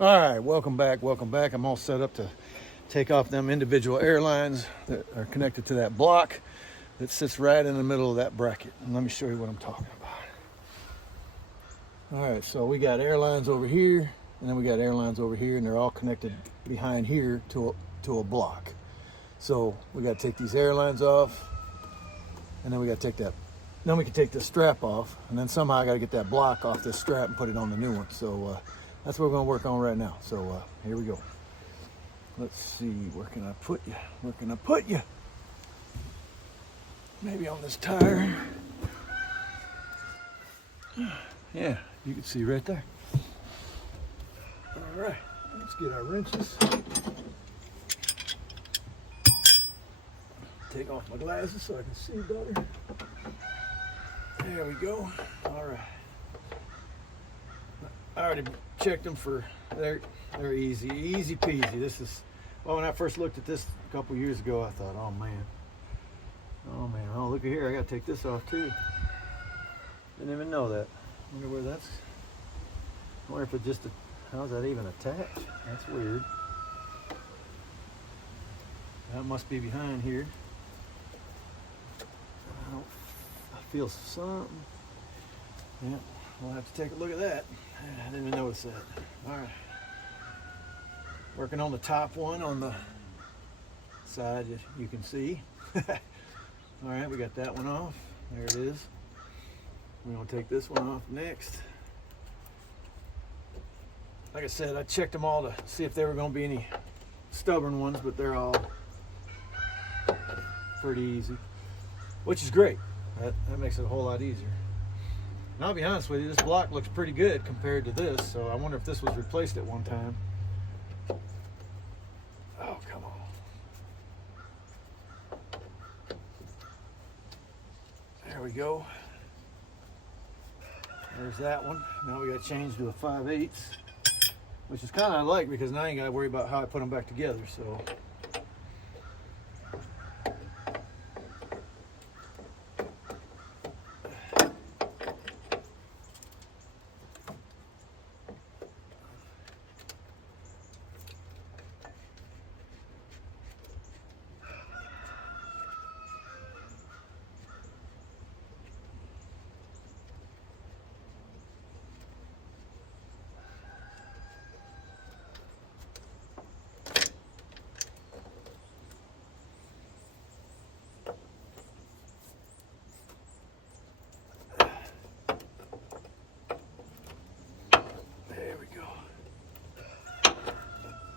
All right, welcome back. I'm all set up to take off them individual airlines that are connected to that block that sits right in the middle of that bracket. And let me show you what I'm talking about. All right, so we got airlines over here, and then we got airlines over here, and they're all connected behind here to a block. So we got to take these airlines off, and then we got to take that. Then we can take the strap off, and then somehow I got to get that block off this strap and put it on the new one. So that's what we're going to work on right now. So here we go. Let's see, where can I put you? Where can I put you? Maybe on this tire. Yeah, you can see right there. All right, let's get our wrenches. Take off my glasses so I can see better. There we go. All right. I already checked them for, they're easy peasy. This is, well, when I first looked at this a couple years ago, I thought, oh man, oh look at here, I gotta take this off too. Didn't even know that. Wonder where that's, I wonder if it just, how's that even attached? That's weird. That must be behind here. I feel something. Yeah, we'll have to take a look at that. I didn't even notice that. All right. Working on the top one on the side, you can see. All right, we got that one off. There it is. We're gonna take this one off next. Like I said, I checked them all to see if there were gonna be any stubborn ones, but they're all pretty easy, which is great. That makes it a whole lot easier. And I'll be honest with you, this block looks pretty good compared to this, so I wonder if this was replaced at one time. Oh, come on. There we go. There's that one. Now we got to change to a 5/8, which is kind of I like because now I ain't got to worry about how I put them back together. So.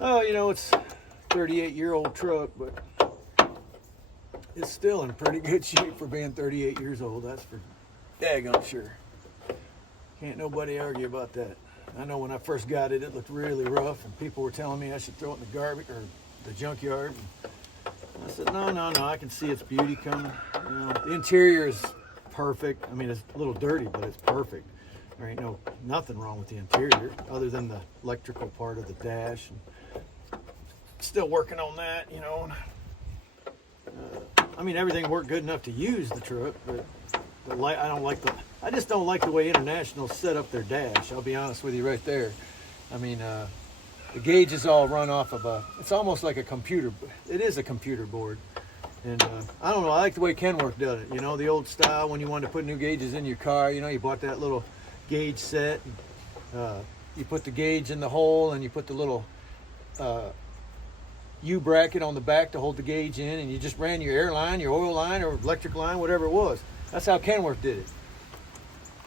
Oh, you know, it's a 38-year-old truck, but it's still in pretty good shape for being 38 years old. That's for daggone sure. Can't nobody argue about that. I know when I first got it, it looked really rough, and people were telling me I should throw it in the garbage or the junkyard. And I said, no, I can see its beauty coming. You know, the interior is perfect. I mean, it's a little dirty, but it's perfect. There ain't nothing wrong with the interior other than the electrical part of the dash. And still working on that, you know. I mean, everything worked good enough to use the truck, but the light, I just don't like the way International set up their dash. I'll be honest with you right there. I mean, the gauges all run off of it's almost like a computer. It is a computer board. And I don't know, I like the way Kenworth does it. You know, the old style when you wanted to put new gauges in your car, you know, you bought that little gauge set. You put the gauge in the hole and you put the little U-bracket on the back to hold the gauge in, and you just ran your air line, your oil line, or electric line, whatever it was. That's how Kenworth did it.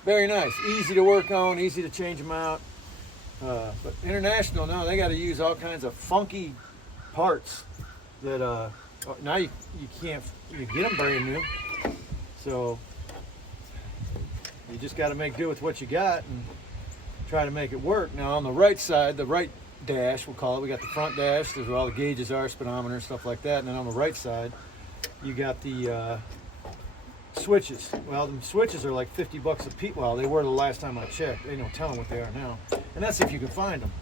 Very nice. Easy to work on, easy to change them out. But International, now they got to use all kinds of funky parts that now you can't get them brand new. So you just got to make do with what you got and try to make it work. Now on the right side, the right dash, we'll call it, we got the front dash, there's where all the gauges are, speedometer, stuff like that. And then on the right side, you got the switches. Well, the switches are like 50 bucks a piece. Well, they were the last time I checked. Ain't no telling what they are now. And that's if you can find them.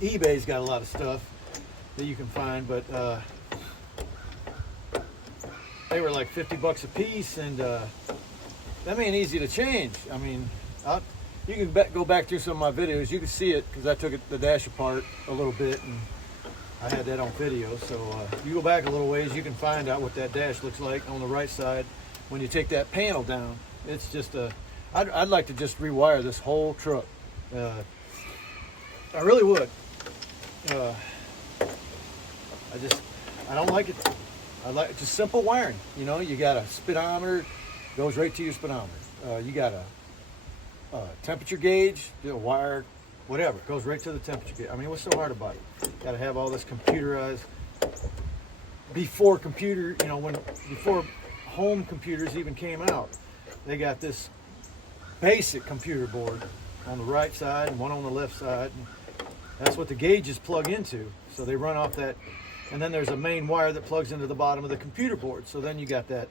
eBay's got a lot of stuff that you can find, but they were like 50 bucks a piece, and that ain't easy to change. I mean, you can go back through some of my videos. You can see it because I took the dash apart a little bit and I had that on video. So you go back a little ways, you can find out what that dash looks like on the right side when you take that panel down. It's just I'd like to just rewire this whole truck. I really would. I don't like it. I like just simple wiring. You know, you got a speedometer, goes right to your speedometer. You got a temperature gauge, a wire, whatever, goes right to the temperature gauge. I mean, what's so hard about it? Got to have all this computerized. Before before home computers even came out, they got this basic computer board on the right side and one on the left side. That's what the gauges plug into. So they run off that, and then there's a main wire that plugs into the bottom of the computer board. So then you got that,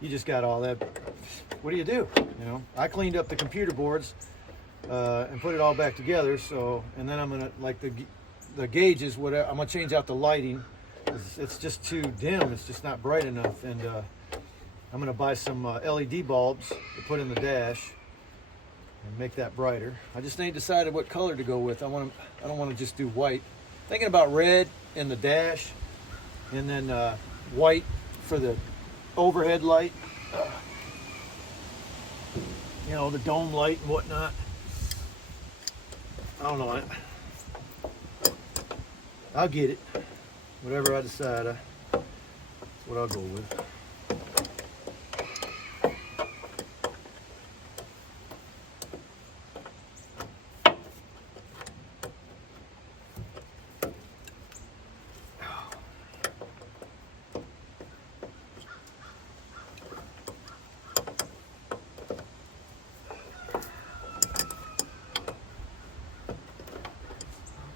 you just got all that. What do? You know, I cleaned up the computer boards and put it all back together. So, and then I'm gonna, like the gauges, whatever, I'm gonna change out the lighting. It's just too dim. It's just not bright enough. And I'm gonna buy some LED bulbs to put in the dash and make that brighter. I just ain't decided what color to go with. I don't want to just do white. Thinking about red in the dash, and then white for the overhead light. You know, the dome light and whatnot. I don't know. I'll get it. Whatever I decide, that's what I'll go with.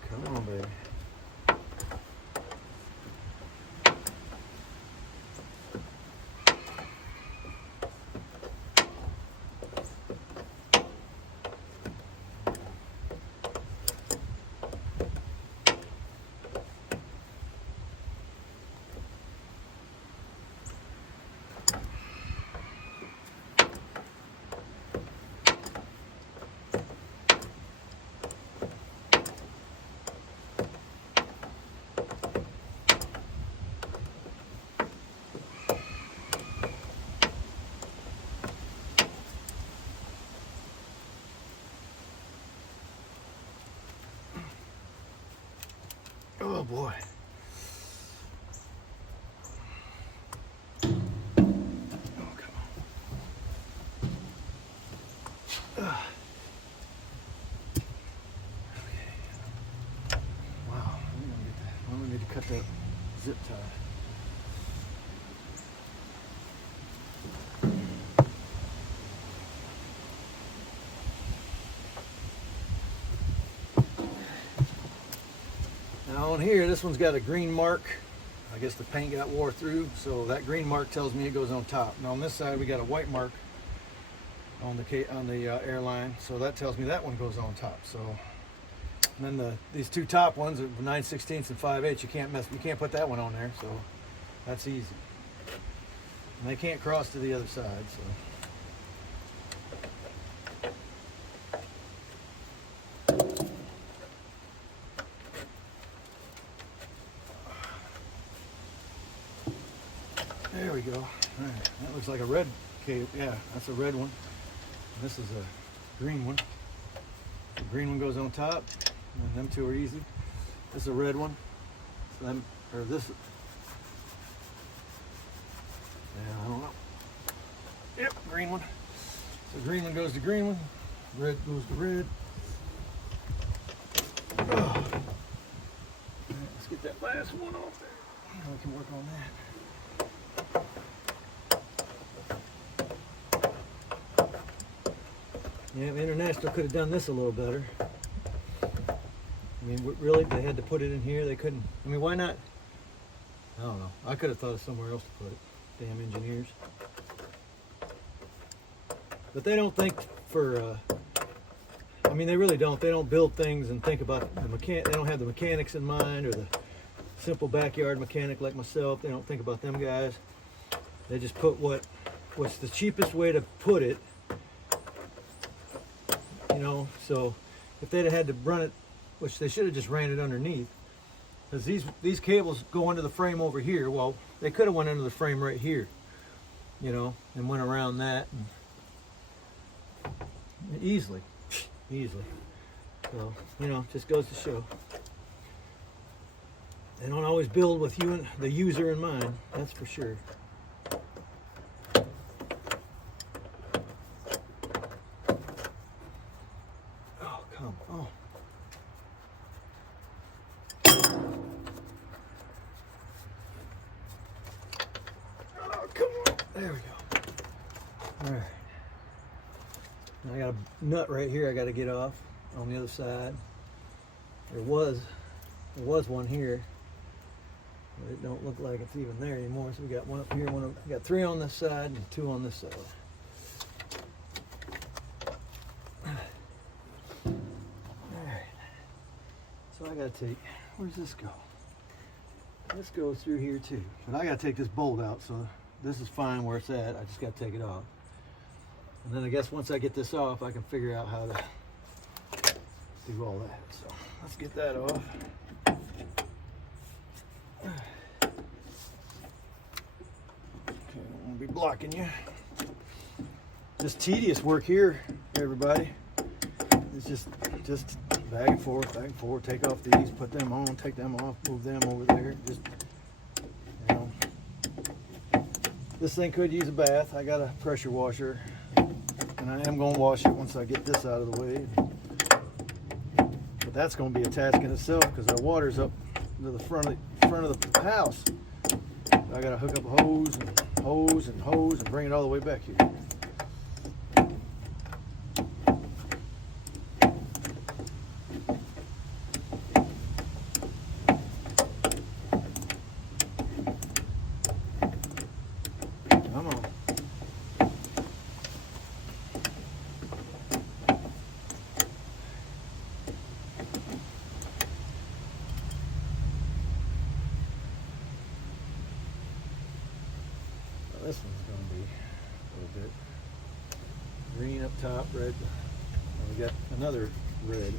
Come on, baby. Oh boy. Oh, come on. Okay. Wow. I'm gonna need to cut that zip tie. Now on here, this one's got a green mark. I guess the paint got wore through, so that green mark tells me it goes on top. Now on this side, we got a white mark on the airline, so that tells me that one goes on top. So, and then these two top ones, 9/16 and 5/8, you can't put that one on there. So that's easy. And they can't cross to the other side. So. There we go. All right. That looks like a red cable. Yeah, that's a red one. And this is a green one. The green one goes on top, and them two are easy. This is a red one. So this. Yeah, I don't know. Yep, green one. So green one goes to green one. Red goes to red. Oh. All right, let's get that last one off there. Now we can work on that. Yeah, International could have done this a little better. I mean, really, they had to put it in here. They couldn't. I mean, why not? I don't know. I could have thought of somewhere else to put it. Damn engineers. But they don't think for. I mean, they really don't. They don't build things and think about the They don't have the mechanics in mind, or the simple backyard mechanic like myself. They don't think about them guys. They just put what's the cheapest way to put it. You know. So if they'd have had to run it, which they should have just ran it underneath, because these cables go into the frame over here. Well, they could have went into the frame right here, you know, and went around that and easily. So, you know, just goes to show. They don't always build with you and the user in mind, that's for sure. Oh, come on. Oh, come on. There we go. All right. Now I got a nut right here I got to get off on the other side. There was one here. But it don't look like it's even there anymore. So we got one up here, we got 3 on this side and 2 on this side. Alright. So I gotta take, where's this go? This goes through here too. But I gotta take this bolt out, so this is fine where it's at. I just gotta take it off. And then I guess once I get this off, I can figure out how to do all that. So let's get that off. Be blocking you. This tedious work here, everybody. It's just back and forth, take off these, put them on, take them off, move them over there. Just, you know. This thing could use a bath. I got a pressure washer, and I am going to wash it once I get this out of the way. But that's going to be a task in itself because our water's up to the front of the house. I got to hook up a hose and bring it all the way back here. Come on. This one's going to be a little bit green up top, red. And we got another red.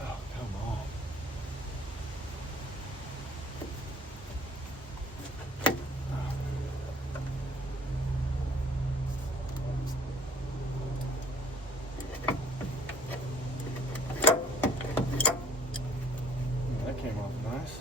Oh, come on. That came off nice.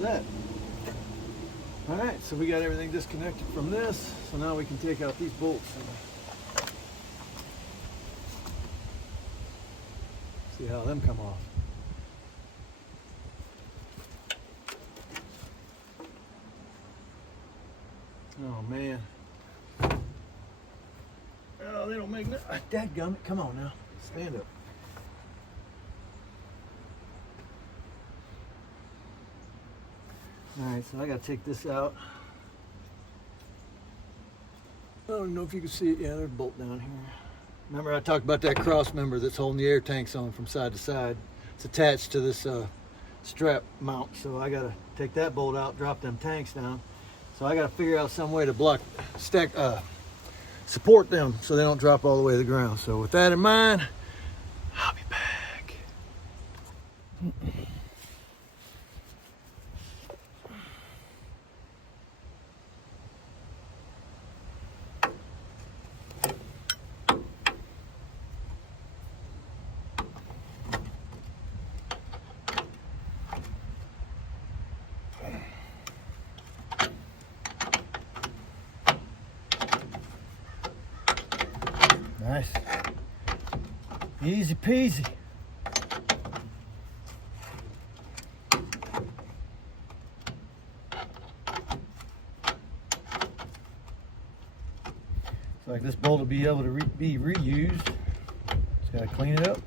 That. All right, so we got everything disconnected from this, so now we can take out these bolts and see how them come off. Oh man. Oh, they don't make no. Dadgummit, come on now. Stand up. Alright, so I gotta take this out. I don't know if you can see it. Yeah, there's a bolt down here. Remember I talked about that cross member that's holding the air tanks on from side to side. It's attached to this strap mount, so I gotta take that bolt out, drop them tanks down. So I gotta figure out some way to support them so they don't drop all the way to the ground. So with that in mind, I'll be back. Nice. Easy peasy. So I like this bolt to be able to be reused, just gotta clean it up.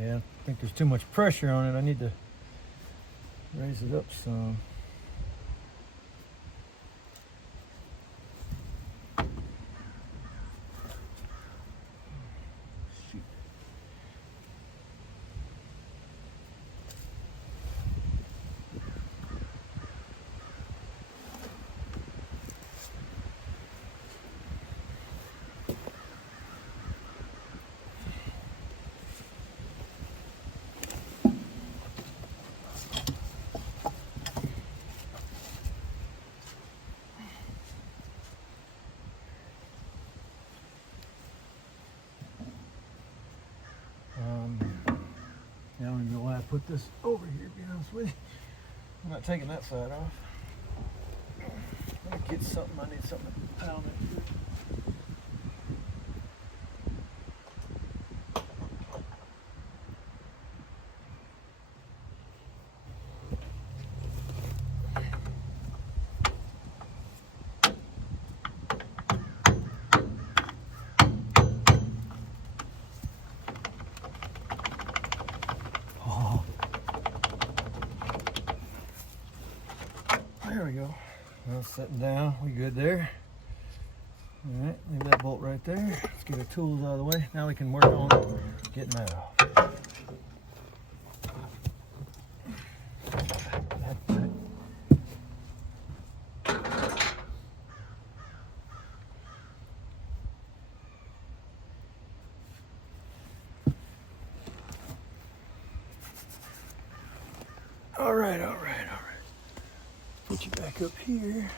Yeah, I think there's too much pressure on it. I need to raise it up some. Shoot. I don't even know why I put this over here, to be honest with you. I'm not taking that side off. Let me get something, I need something to pound it. There we go. Now sitting down, we good there. All right, leave that bolt right there. Let's get our tools out of the way. Now we can work on getting that off. All right. Put you back up here.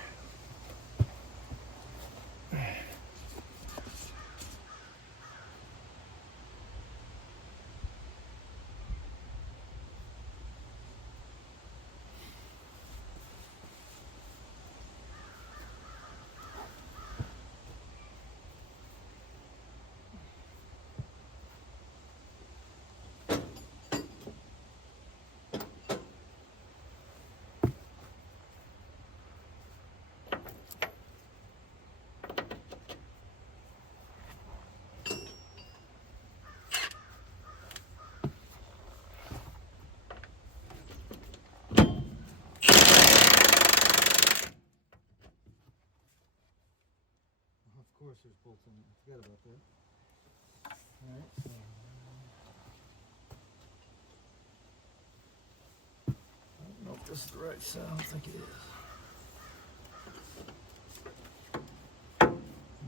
Of course there's bolts in it. I forgot about that. Alright, so I don't know if this is the right side. I don't think it is.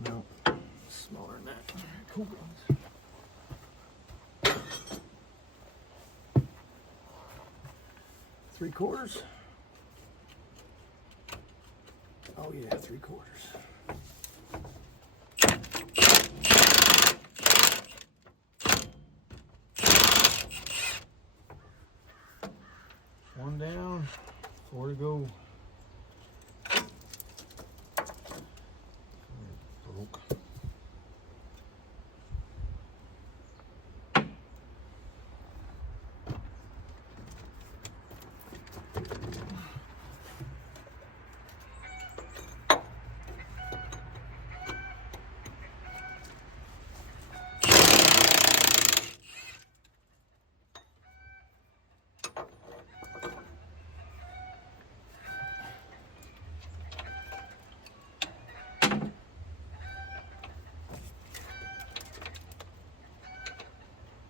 No, smaller than that. Alright, cool. 3/4. Oh yeah, 3/4. One down, 4 to go. Broke.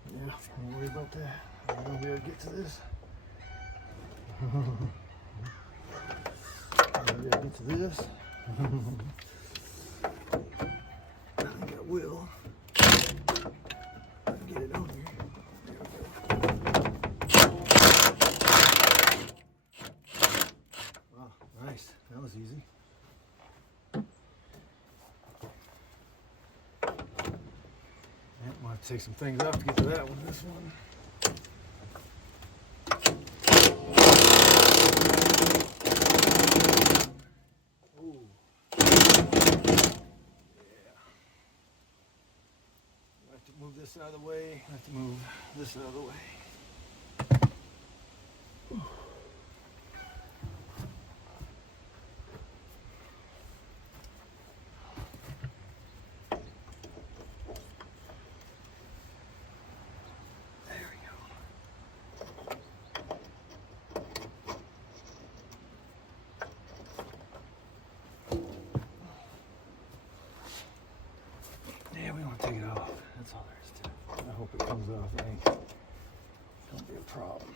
Yeah, don't worry about that. I'm gonna be able to get to this. Maybe I'll get to this. I think I will. Get it on here. Oh, nice. That was easy. Yeah, might have to take some things off to get to that one. This one. Ooh. Yeah. I have to move this out of the way. I have to move this out of the way. Yeah, we want to take it off. That's all there is to it. I hope it comes off. It ain't gonna be a problem.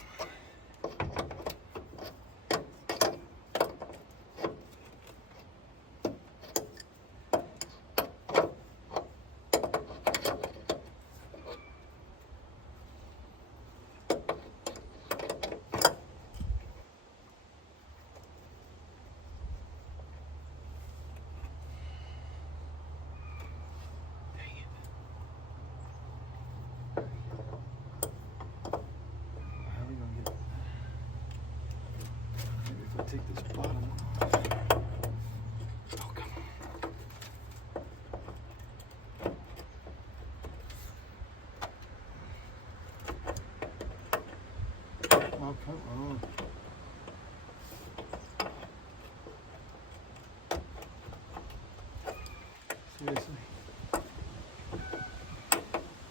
Take this bottom one off. Oh, come on. Oh, come on. Seriously?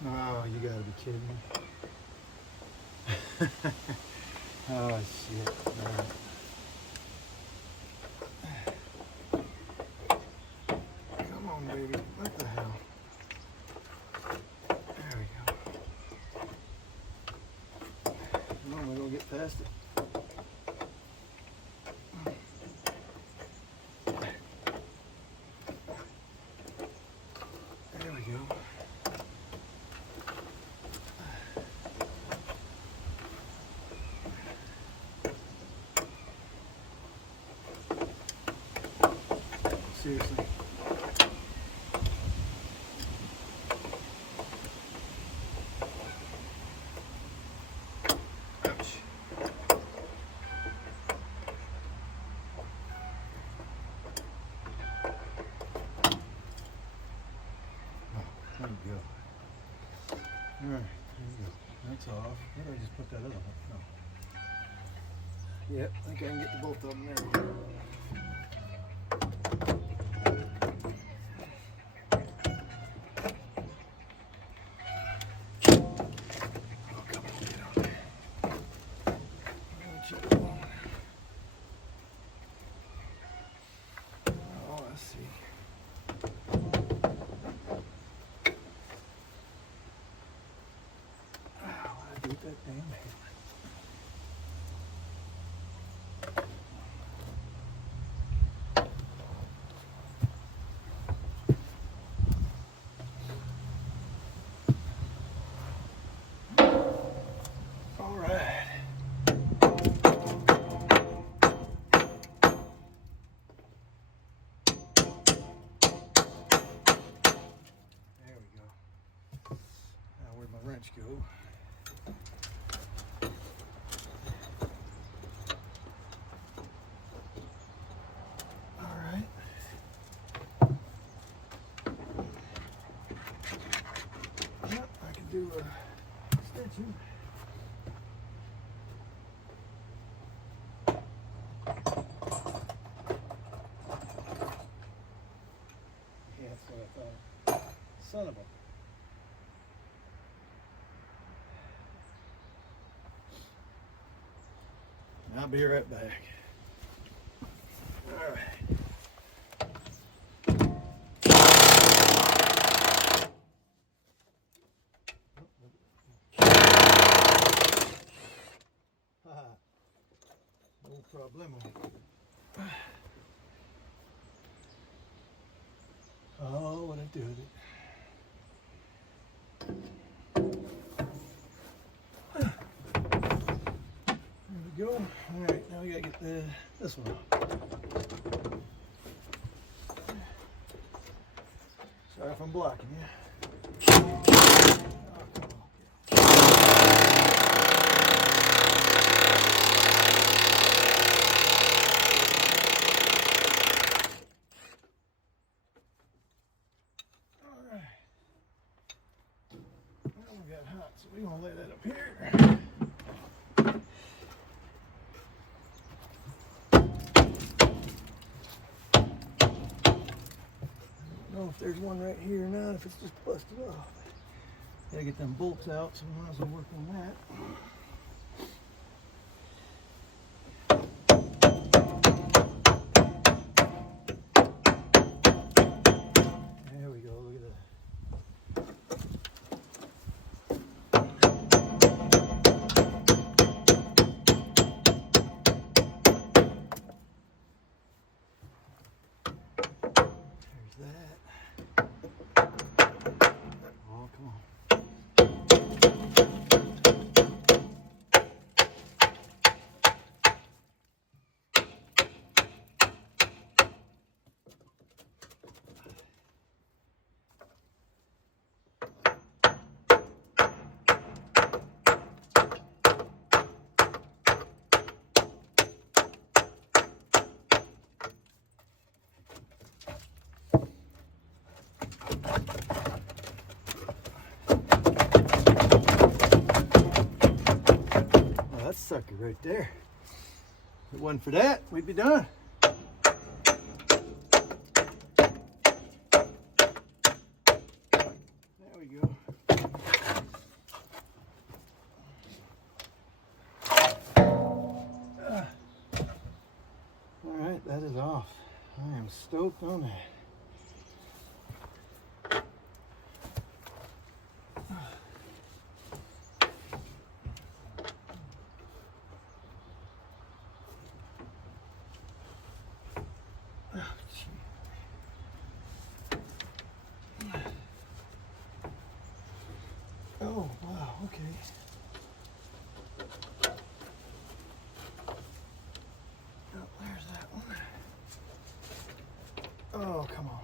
Oh, you gotta be kidding me. Oh, shit. All right. Baby, what the hell? There we go. No, we're gonna get past it. There we go. Seriously. There you go. All right, there you go. That's off. Where did I just put that other one? No. Yep, I think I can get the both of them there. Oh, come on, get on there. I want you to go on. Oh, I see. That damn hammer. All right. There we go. Now where'd my wrench go? Do a extension. Yeah, that's what I thought. Son of a. I'll be right back. All right. problemo. Oh, what I do with it. There we go. All right, now we gotta get this one off. Sorry if I'm blocking you. So we're gonna lay that up here. I don't know if there's one right here or not, if it's just busted off. Gotta get them bolts out, so we might as well work on that. There we go, look at that. Oh, come on. That sucker right there. If it wasn't for that, we'd be done. There we go. All right, that is off. I am stoked on that. Oh, wow, okay. Oh, there's that one. Oh, come on.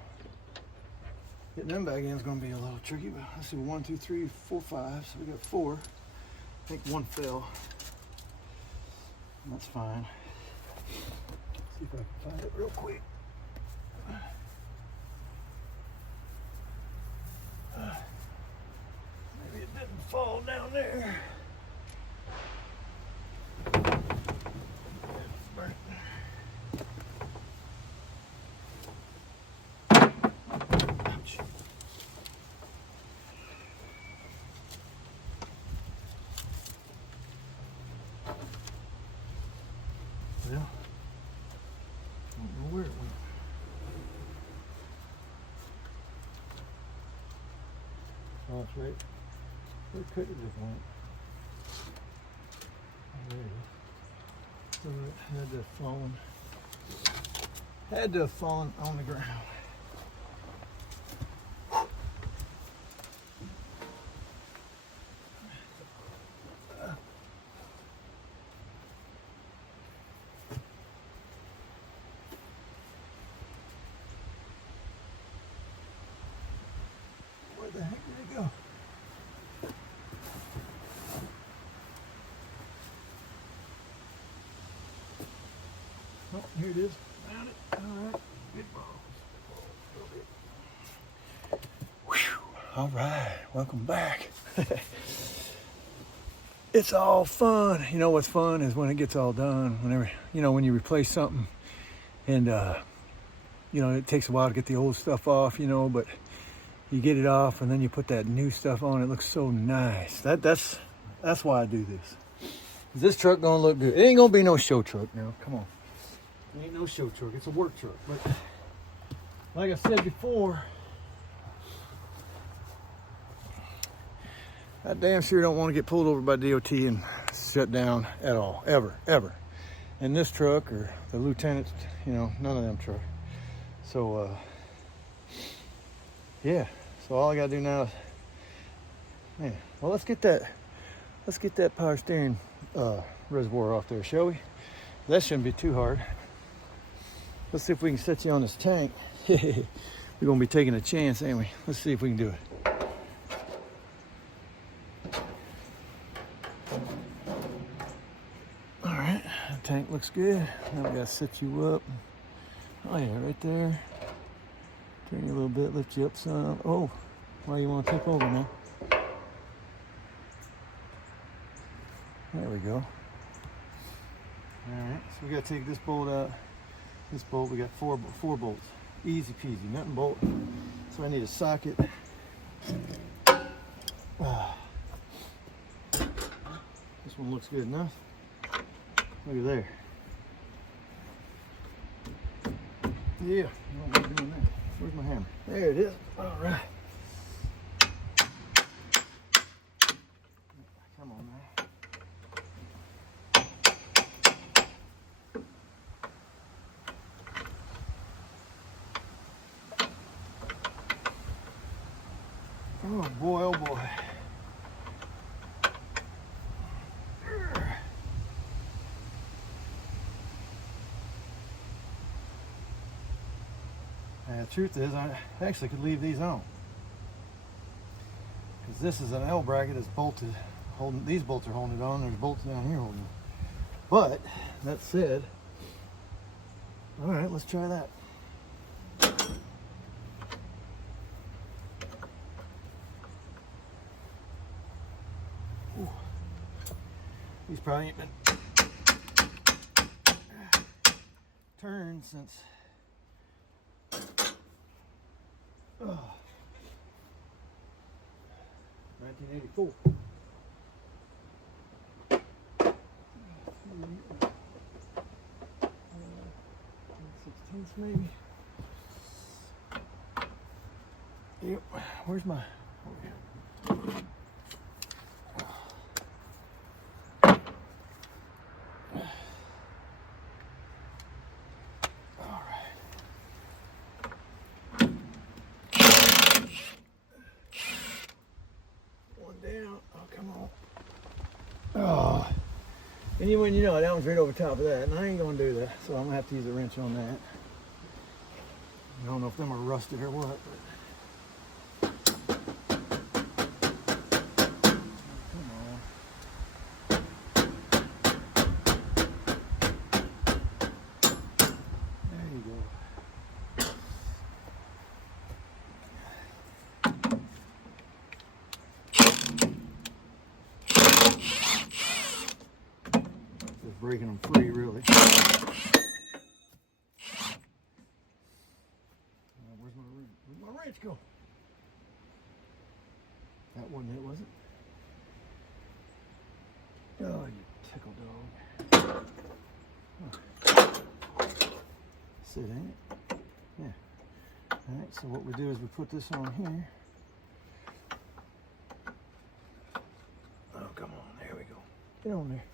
Getting them back in is going to be a little tricky, but let's see, 1, 2, 3, 4, 5. So we got 4. I think one fell. That's fine. See if I can find it real quick. Maybe it didn't fall down there. Ouch. Well, don't know where it went. Oh, it's right. Where could it have went? Oh, there it is. So it had to have fallen. Had to have fallen on the ground. Where the heck did it go? Oh, here it is. Found it. All right. Good balls. Whew. All right. Welcome back. It's all fun. You know what's fun is when it gets all done. Whenever, when you replace something and, it takes a while to get the old stuff off, but you get it off and then you put that new stuff on. It looks so nice. That's why I do this. This truck gonna look good. It ain't gonna be no show truck now. Come on. It ain't no show truck. It's a work truck. But like I said before, I damn sure don't want to get pulled over by DOT and shut down at all. Ever. in this truck or the lieutenant's, you know, none of them trucks. So yeah, so all I gotta do now is, man, well, let's get that power steering reservoir off there, shall we? That shouldn't be too hard. Let's see if we can set you on this tank. We're gonna be taking a chance, ain't we? Let's see if we can do it. All right, the tank looks good. Now we gotta set you up. Oh yeah, right there. Turn you a little bit, lift you up some. Oh, why you want to tip over now? There we go. All right, so we got to take this bolt out. This bolt, we got four bolts. Easy peasy, nothing bolt. So I need a socket. This one looks good enough. Look at there. Yeah, I don't like doing that. Where's my hammer? There it is. All right. Come on now. Oh boy, oh boy. The truth is, I actually could leave these on, because this is an L bracket that's bolted, holding, these bolts are holding it on. There's bolts down here holding it. But that said, all right, let's try that. Ooh. These probably ain't been turned since 1984. 16th maybe. Yep. Where's my? Down. Oh, come on. Oh. And when you know that one's right over top of that, and I ain't gonna do that, so I'm gonna have to use a wrench on that. I don't know if them are rusted or what, but come on. There you go. Breaking them free, really. Where's my wrench go? That wasn't it, was it? Oh, you tickle dog. Oh. That's it, ain't it? Yeah. All right, so what we do is we put this on here. Oh, come on, there we go. Get on there.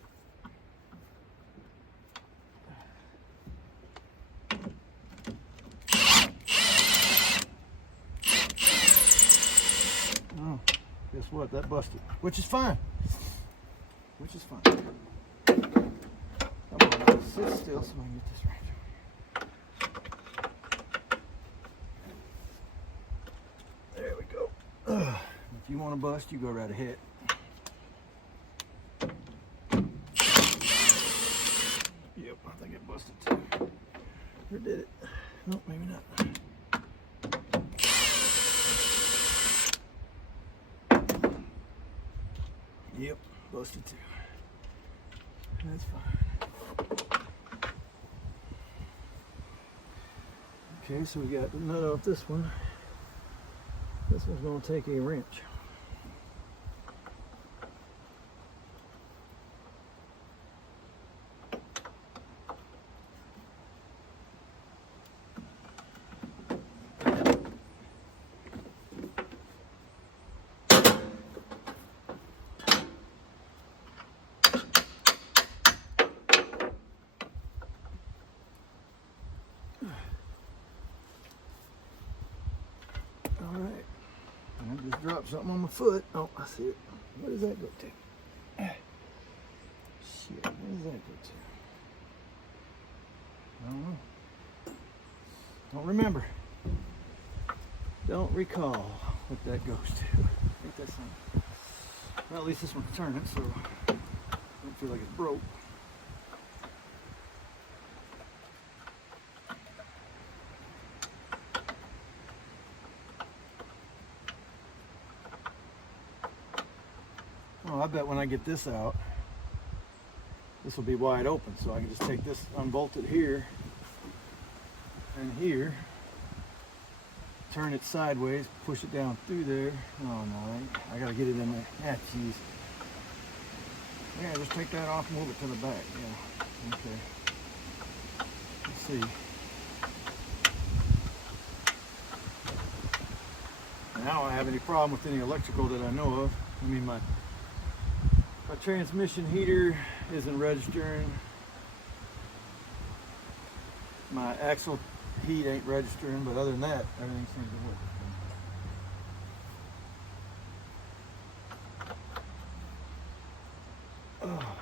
Guess what? That busted. Which is fine. Which is fine. Come on, sit still so I can get this wrench. There we go. If you want to bust, you go right ahead. Yep, I think it busted too. Or did it? No, maybe not. Yep, busted too. That's fine. Okay, so we got the nut off this one. This one's going to take a wrench. dropped something on my foot. Oh, I see it. Where does that go to? Shit, where does that go to? I don't know. Don't remember. Don't recall what that goes to. I think that's on. Well, at least this one's turning, so I don't feel like it's broke. Oh, I bet when I get this out, this will be wide open, so I can just take this, unbolt it here and here, turn it sideways, push it down through there. Oh no, I gotta get it in there. Ah, jeez. Yeah, just take that off and move it to the back. Yeah, okay. Let's see. Now I don't have any problem with any electrical that I know of. I mean, my transmission heater isn't registering. My axle heat ain't registering, but other than that, everything seems to work. Oh.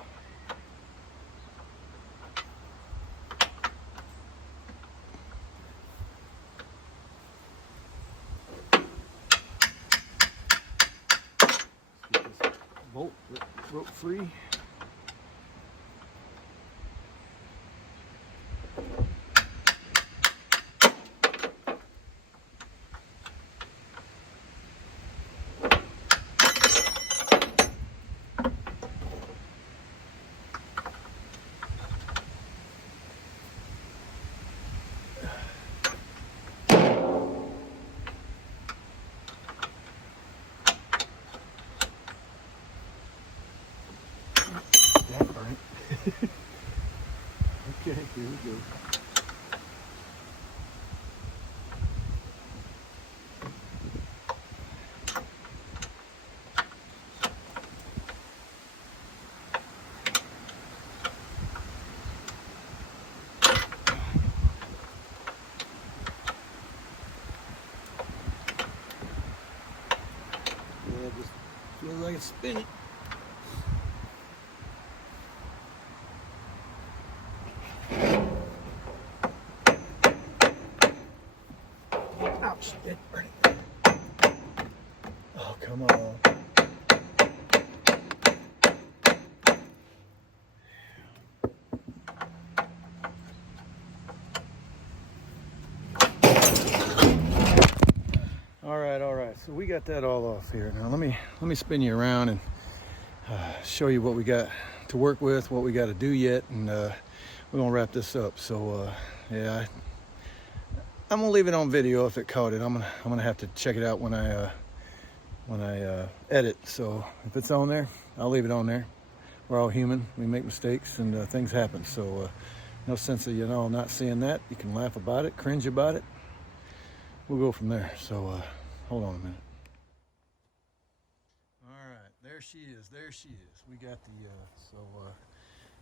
Let's get this bolt rope free. Okay, here we go. Yeah, it just feels like it's spinning. Ouch, it burning. Oh, come on. All right. So we got that all off here. Now let me spin you around and show you what we got to work with, what we got to do yet, and we're gonna wrap this up. So yeah, I'm gonna leave it on video if it caught it. I'm gonna have to check it out when I edit. So if it's on there, I'll leave it on there. We're all human. We make mistakes and things happen. So no sense of not seeing that. You can laugh about it, cringe about it. We'll go from there. So hold on a minute. All right, there she is. We got the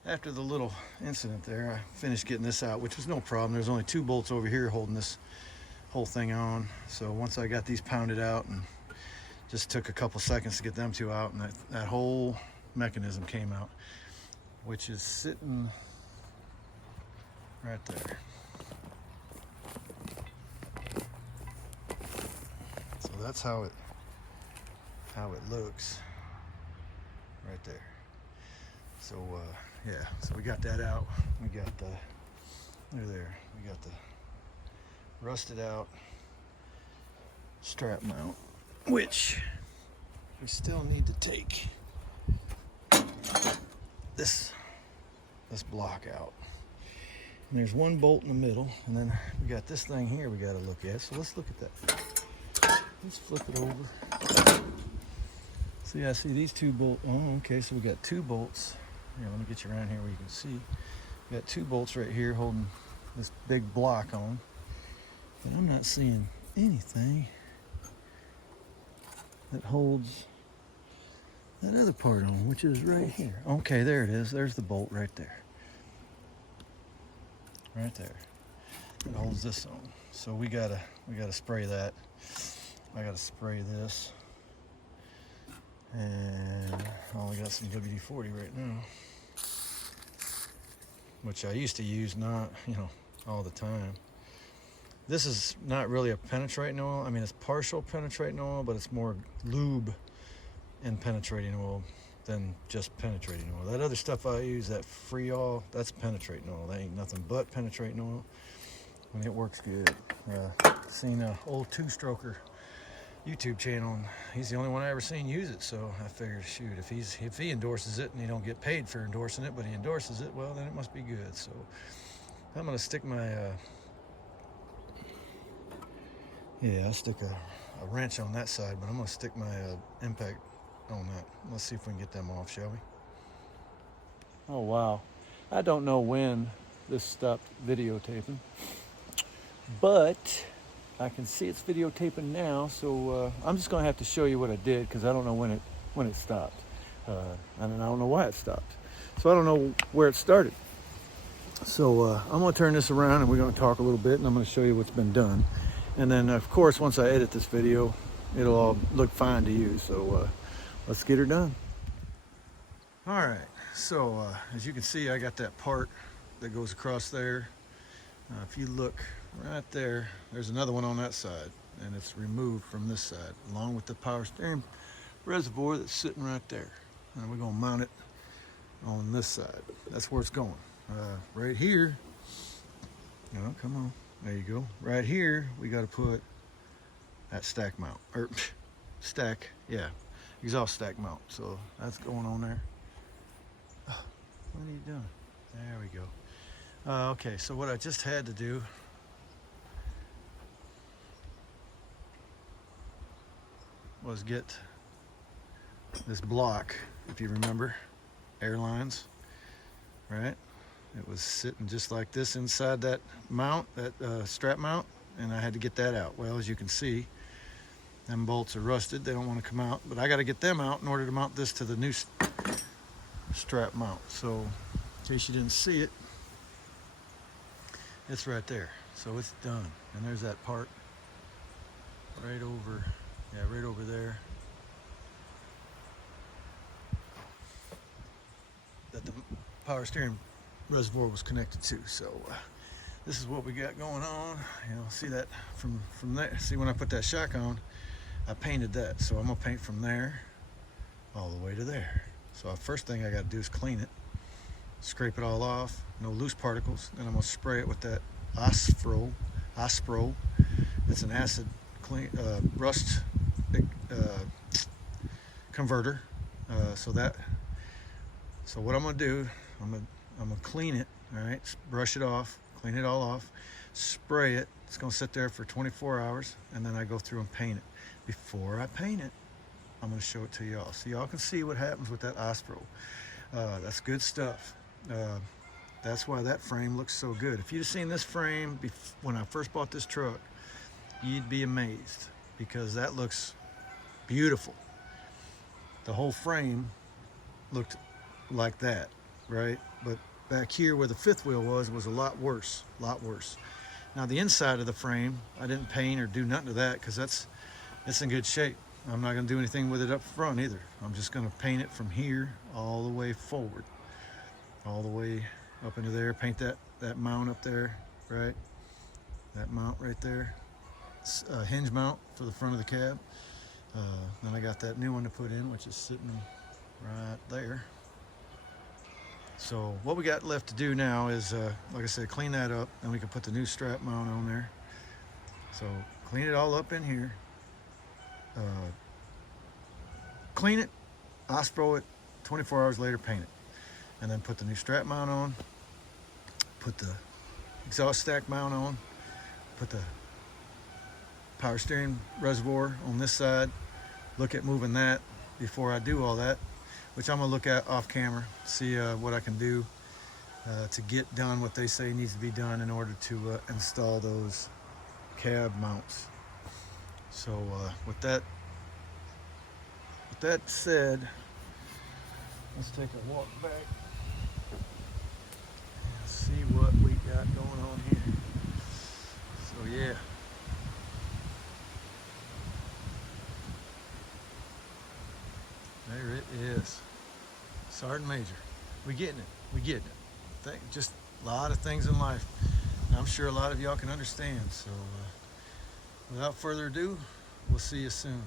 after the little incident there, I finished getting this out, which was no problem. There's only 2 bolts over here holding this whole thing on. So once I got these pounded out, and just took a couple seconds to get them 2 out, and that whole mechanism came out, which is sitting right there. So that's how it looks right there. So yeah, so we got that out. We got the there. We got the rusted out strap mount, which we still need to take this block out. And there's 1 bolt in the middle, and then we got this thing here we got to look at. So let's look at that. Let's flip it over. See, I see these 2 bolts. Oh, okay, so we got 2 bolts. Here, let me get you around here where you can see. We got 2 bolts right here holding this big block on. But I'm not seeing anything that holds that other part on, which is right here. Okay, there it is. There's the bolt right there. Right there. It holds this on. So we gotta spray that. I gotta spray this And I only got some WD-40 right now, which I used to use, not, all the time. This is not really a penetrating oil. I mean, it's partial penetrating oil, but it's more lube and penetrating oil than just penetrating oil. That other stuff I use, that free oil, that's penetrating oil. That ain't nothing but penetrating oil, and it works good. Seen an old two-stroker YouTube channel, and he's the only one I ever seen use it, so I figured, shoot, if he endorses it, and he don't get paid for endorsing it, but he endorses it, well, then it must be good. So I'm gonna stick my I'll stick a wrench on that side, but I'm gonna stick my impact on that. Let's see if we can get them off, shall we? Oh wow, I don't know when this stopped videotaping, but I can see it's videotaping now, so I'm just gonna have to show you what I did, because I don't know when it stopped, and I don't know why it stopped, so I don't know where it started. So I'm gonna turn this around, and we're gonna talk a little bit, and I'm gonna show you what's been done, and then of course once I edit this video, it'll all look fine to you. So let's get her done. All right, so as you can see, I got that part that goes across there. If you look right there, there's another one on that side, and it's removed from this side, along with the power steering reservoir that's sitting right there. And we're gonna mount it on this side. That's where it's going. Right here, come on, there you go. Right here, we gotta put that stack mount, or exhaust stack mount. So that's going on there. What are you doing? There we go. Okay, so what I just had to do was get this block, if you remember, airlines, right? It was sitting just like this inside that mount, that strap mount, and I had to get that out. Well, as you can see, them bolts are rusted. They don't want to come out, but I got to get them out in order to mount this to the new strap mount. So in case you didn't see it, it's right there. So it's done. And there's that part right over, right over there, that the power steering reservoir was connected to. So this is what we got going on. See that from there. See, when I put that shock on, I painted that. So I'm gonna paint from there all the way to there. So the first thing I got to do is clean it, scrape it all off, no loose particles. Then I'm gonna spray it with that Ospro. It's an acid clean rust converter. So what I'm gonna do, I'm gonna clean it. All right, brush it off, clean it all off, spray it. It's gonna sit there for 24 hours, and then I go through and paint it. Before I paint it, I'm gonna show it to y'all, so y'all can see what happens with that Ospro. That's good stuff. That's why that frame looks so good. If you'd have seen this frame when I first bought this truck, you'd be amazed, because that looks beautiful. The whole frame looked like that, right? But back here where the fifth wheel was a lot worse, Now the inside of the frame, I didn't paint or do nothing to that, because it's in good shape. I'm not gonna do anything with it up front either. I'm just gonna paint it from here all the way forward, all the way up into there. Paint that mount up there, right? That mount right there. It's a hinge mount for the front of the cab. Then I got that new one to put in, which is sitting right there. So what we got left to do now is, like I said, clean that up, and we can put the new strap mount on there. So clean it all up in here. Clean it, Ospro it, 24 hours later paint it, and then put the new strap mount on, put the exhaust stack mount on, put the power steering reservoir on this side. Look at moving that before I do all that, which I'm gonna look at off camera, see what I can do to get done what they say needs to be done in order to install those cab mounts. So with that said, let's take a walk back and see what we got going on here. So yeah. There it is. Sergeant Major. We getting it. We getting it. Just a lot of things in life. And I'm sure a lot of y'all can understand. So without further ado, we'll see you soon.